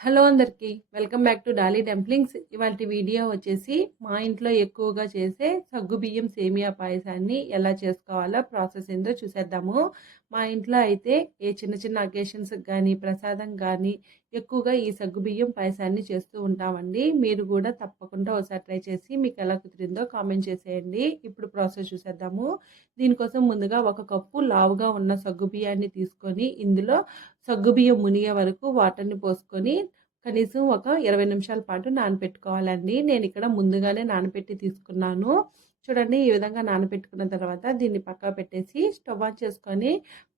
Hello అందరికీ welcome back to Dolly dumplings. ఇవాళ video వచ్చేసి మా ఇంట్లో ఎక్కువగా చేసే సగ్గుబియ్యం సేమియా పాయసాన్ని ఎలా చేసుకోవాలో ప్రాసెస్ ఏందో చూసేద్దాము. మా ఇంట్లో అయితే ఏ చిన్న చిన్న అకేషన్స్ కానీ ప్రసాదం కానీ ఎక్కువగా ఈ సగ్గుబియ్యం పాయసాన్ని చేస్తూ ఉంటామండి. మీరు కూడా తప్పకుండా ఒకసారి ట్రై చేసి మీకు ఎలా కుదిరిందో కామెంట్ చేసేయండి. ఇప్పుడు ప్రాసెస్ చూసేద్దాము. దీనికోసం ముందుగా 1 కప్పు లావుగా ఉన్న సగ్గుబియ్యాన్ని తీసుకొని ఇందులో సగ్గుబియ్యం మునిగే వరకు వాటర్ని పోసుకొని కనీసం ఒక 20 నిమిషాల పాటు నానపెట్టుకోవాలండి. నేను ఇక్కడ ముందుగానే నానపెట్టి తీసుకున్నాను. చూడండి, ఈ విధంగా నానపెట్టుకున్న తర్వాత దీన్ని పక్కన పెట్టేసి స్టవ్ ఆన్ చేసుకొని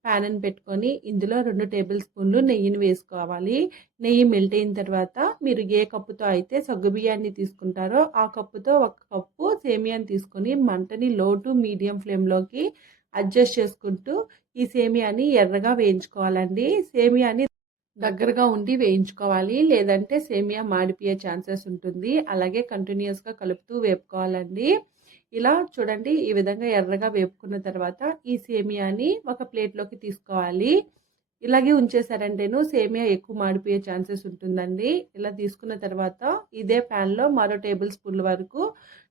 ప్యాన్ పెట్టుకొని ఇందులో 2 టేబుల్ స్పూన్లు నెయ్యిని వేసుకోవాలి. నెయ్యి మెల్ట్ అయిన తర్వాత మీరు ఏ కప్పుతో అయితే సగ్గుబియ్యాన్ని తీసుకుంటారో ఆ కప్పుతో 1 కప్పు సేమియాని తీసుకొని మంటని లో టు మీడియం ఫ్లేమ్లోకి అడ్జస్ట్ చేసుకుంటూ ఈ సేమియాని ఎర్రగా వేయించుకోవాలండి. సేమియాని దగ్గరగా ఉండి వేయించుకోవాలి, లేదంటే సేమియా మాడిపోయే ఛాన్సెస్ ఉంటుంది. అలాగే కంటిన్యూస్గా కలుపుతూ వేపుకోవాలండి. ఇలా చూడండి, ఈ విధంగా ఎర్రగా వేపుకున్న తర్వాత ఈ సేమియాని ఒక ప్లేట్లోకి తీసుకోవాలి. ఇలాగే ఉంచేసారంటేను సేమియా ఎక్కువ మాడిపోయే ఛాన్సెస్ ఉంటుందండి. ఇలా తీసుకున్న తర్వాత ఇదే ప్యాన్లో మరో టేబుల్ స్పూన్ల వరకు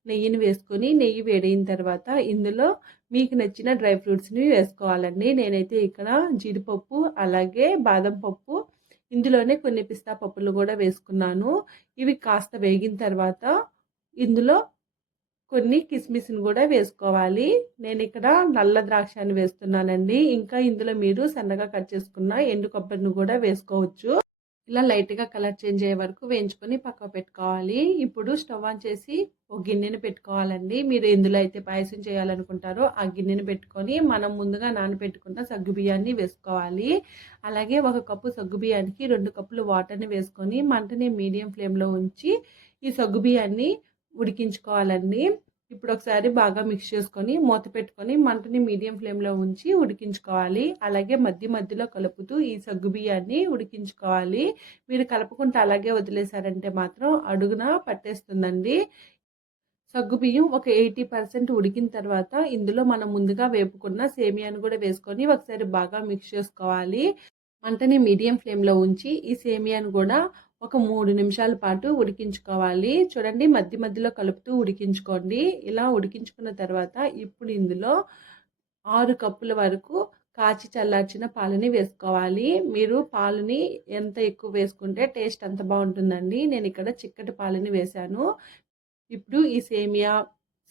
నెయ్యిని వేసుకొని నెయ్యి వేడైన తర్వాత ఇందులో మీకు నచ్చిన డ్రై ఫ్రూట్స్ని వేసుకోవాలండి. నేనైతే ఇక్కడ జీడిపప్పు అలాగే బాదం పప్పు, ఇందులోనే కొన్ని పిస్తా పప్పులు కూడా వేసుకున్నాను. ఇవి కాస్త వేగిన తర్వాత ఇందులో కొన్ని కిస్మిస్ని కూడా వేసుకోవాలి. నేను ఇక్కడ నల్ల ద్రాక్షని వేస్తున్నానండి. ఇంకా ఇందులో మీరు సన్నగా కట్ చేసుకున్న ఎండు కొబ్బరిని కూడా వేసుకోవచ్చు. ఇలా లైట్గా కలర్ చేంజ్ అయ్యే వరకు వేయించుకొని పక్కన పెట్టుకోవాలి. ఇప్పుడు స్టవ్ ఆన్ చేసి ఒక గిన్నెని పెట్టుకోవాలండి. మీరు ఎందులో అయితే పాయసం చేయాలనుకుంటారో ఆ గిన్నెని పెట్టుకొని మనం ముందుగా నానబెట్టుకున్న సగ్గుబియ్యాన్ని వేసుకోవాలి. అలాగే 1 కప్పు సగ్గుబియ్యానికి 2 కప్పులు వాటర్ని వేసుకొని మంటని మీడియం ఫ్లేమ్లో ఉంచి ఈ సగ్గుబియ్యాన్ని ఉడికించుకోవాలండి. ఇప్పుడు ఒకసారి బాగా మిక్స్ చేసుకొని మూత పెట్టుకొని మంటని మీడియం ఫ్లేమ్లో ఉంచి ఉడికించుకోవాలి. అలాగే మధ్యలో కలుపుతూ ఈ సగ్గుబియ్యాన్ని ఉడికించుకోవాలి. మీరు కలుపుకుంటూ అలాగే వదిలేశారంటే మాత్రం అడుగున పట్టేస్తుందండి. సగ్గుబియ్యం ఒక 80% ఉడికిన తర్వాత ఇందులో మనం ముందుగా వేపుకున్న సేమియాను కూడా వేసుకొని ఒకసారి బాగా మిక్స్ చేసుకోవాలి. మంటని మీడియం ఫ్లేమ్లో ఉంచి ఈ సేమియాను కూడా ఒక 3 నిమిషాల పాటు ఉడికించుకోవాలి. చూడండి, మధ్యలో కలుపుతూ ఉడికించుకోండి. ఇలా ఉడికించుకున్న తర్వాత ఇప్పుడు ఇందులో 6 కప్పుల వరకు కాచి చల్లార్చిన పాలని వేసుకోవాలి. మీరు పాలని ఎంత ఎక్కువ వేసుకుంటే టేస్ట్ అంత బాగుంటుందండి. నేను ఇక్కడ చిక్కటి పాలని వేశాను. ఇప్పుడు ఈ సేమియా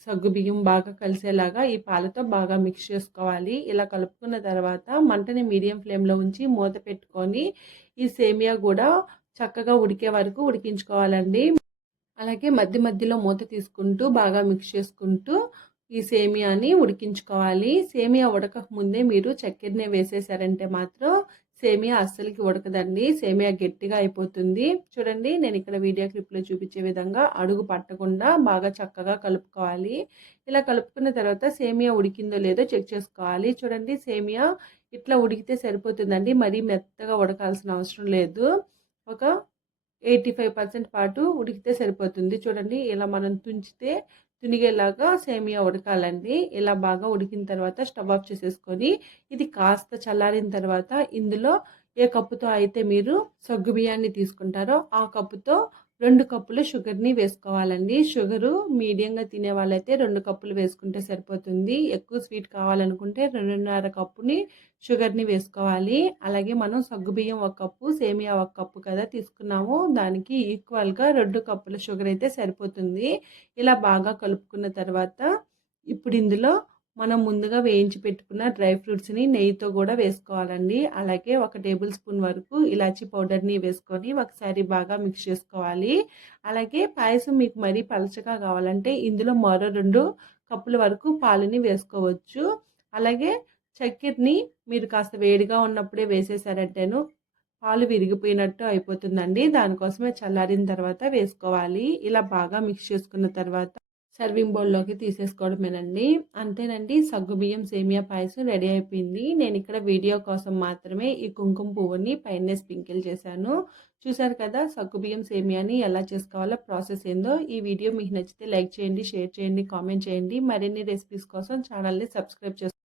సగ్గుబియ్యం బాగా కలిసేలాగా ఈ పాలతో బాగా మిక్స్ చేసుకోవాలి. ఇలా కలుపుకున్న తర్వాత మంటని మీడియం ఫ్లేమ్లో ఉంచి మూత పెట్టుకొని ఈ సేమియా కూడా చక్కగా ఉడికే వరకు ఉడికించుకోవాలండి. అలాగే మధ్యలో మూత తీసుకుంటూ బాగా మిక్స్ చేసుకుంటూ ఈ సేమియాని ఉడికించుకోవాలి. సేమియా ఉడకక ముందే మీరు చక్కెరని వేసేసారంటే మాత్రం సేమియా అస్సలకి ఉడకదండి. సేమియా గట్టిగా అయిపోతుంది. చూడండి, నేను ఇక్కడ వీడియో క్లిప్లో చూపించే విధంగా అడుగు పట్టకుండా బాగా చక్కగా కలుపుకోవాలి. ఇలా కలుపుకున్న తర్వాత సేమియా ఉడికిందో లేదో చెక్ చేసుకోవాలి. చూడండి, సేమియా ఇట్లా ఉడికితే సరిపోతుందండి. మరీ మెత్తగా ఉడకాల్సిన అవసరం లేదు. ఒక 85% పాటు ఉడికితే సరిపోతుంది. చూడండి, ఇలా మనం తుంచితే తునిగేలాగా సేమియా ఉడకాలండి. ఇలా బాగా ఉడికిన తర్వాత స్టవ్ ఆఫ్ చేసేసుకొని ఇది కాస్త చల్లారిన తర్వాత ఇందులో ఏ కప్పుతో అయితే మీరు సగ్గుబియ్యాన్ని తీసుకుంటారో ఆ కప్పుతో 2 కప్పులు షుగర్ని వేసుకోవాలండి. షుగరు మీడియంగా తినే వాళ్ళైతే 2 కప్పులు వేసుకుంటే సరిపోతుంది. ఎక్కువ స్వీట్ కావాలనుకుంటే 2.5 కప్పుని షుగర్ని వేసుకోవాలి. అలాగే మనం సగ్గుబియ్యం 1 కప్పు సేమియా 1 కప్పు కదా తీసుకున్నాము, దానికి ఈక్వల్గా 2 కప్పుల షుగర్ అయితే సరిపోతుంది. ఇలా బాగా కలుపుకున్న తర్వాత ఇప్పుడు ఇందులో మనం ముందుగా వేయించి పెట్టుకున్న డ్రై ఫ్రూట్స్ని నెయ్యితో కూడా వేసుకోవాలండి. అలాగే 1 టేబుల్ స్పూన్ వరకు ఇలాచీ పౌడర్ని వేసుకొని ఒకసారి బాగా మిక్స్ చేసుకోవాలి. అలాగే పాయసం మీకు మరీ పలచగా కావాలంటే ఇందులో మరో 2 కప్పుల వరకు పాలని వేసుకోవచ్చు. అలాగే చక్కెరని మీరు కాస్త వేడిగా ఉన్నప్పుడే వేసేసారంటేను పాలు విరిగిపోయినట్టు అయిపోతుందండి. దానికోసమే చల్లారిన తర్వాత వేసుకోవాలి. ఇలా బాగా మిక్స్ చేసుకున్న తర్వాత సర్వింగ్ బౌల్లోకి తీసేసుకోవడమేనండి. అంతేనండి, సగ్గుబియ్యం సేమియా పాయసం రెడీ అయిపోయింది. నేను ఇక్కడ వీడియో కోసం మాత్రమే ఈ కుంకుమ పువ్వుని పైన స్ప్రింకిల్ చేశాను. చూసారు కదా, సగ్గుబియ్యం సేమియాని ఎలా చేసుకోవాలో ప్రాసెస్ ఏందో. ఈ వీడియో మీకు నచ్చితే లైక్ చేయండి, షేర్ చేయండి, కామెంట్ చేయండి. మరిన్ని రెసిపీస్ కోసం ఛానల్ని సబ్స్క్రైబ్ చేసుకోండి.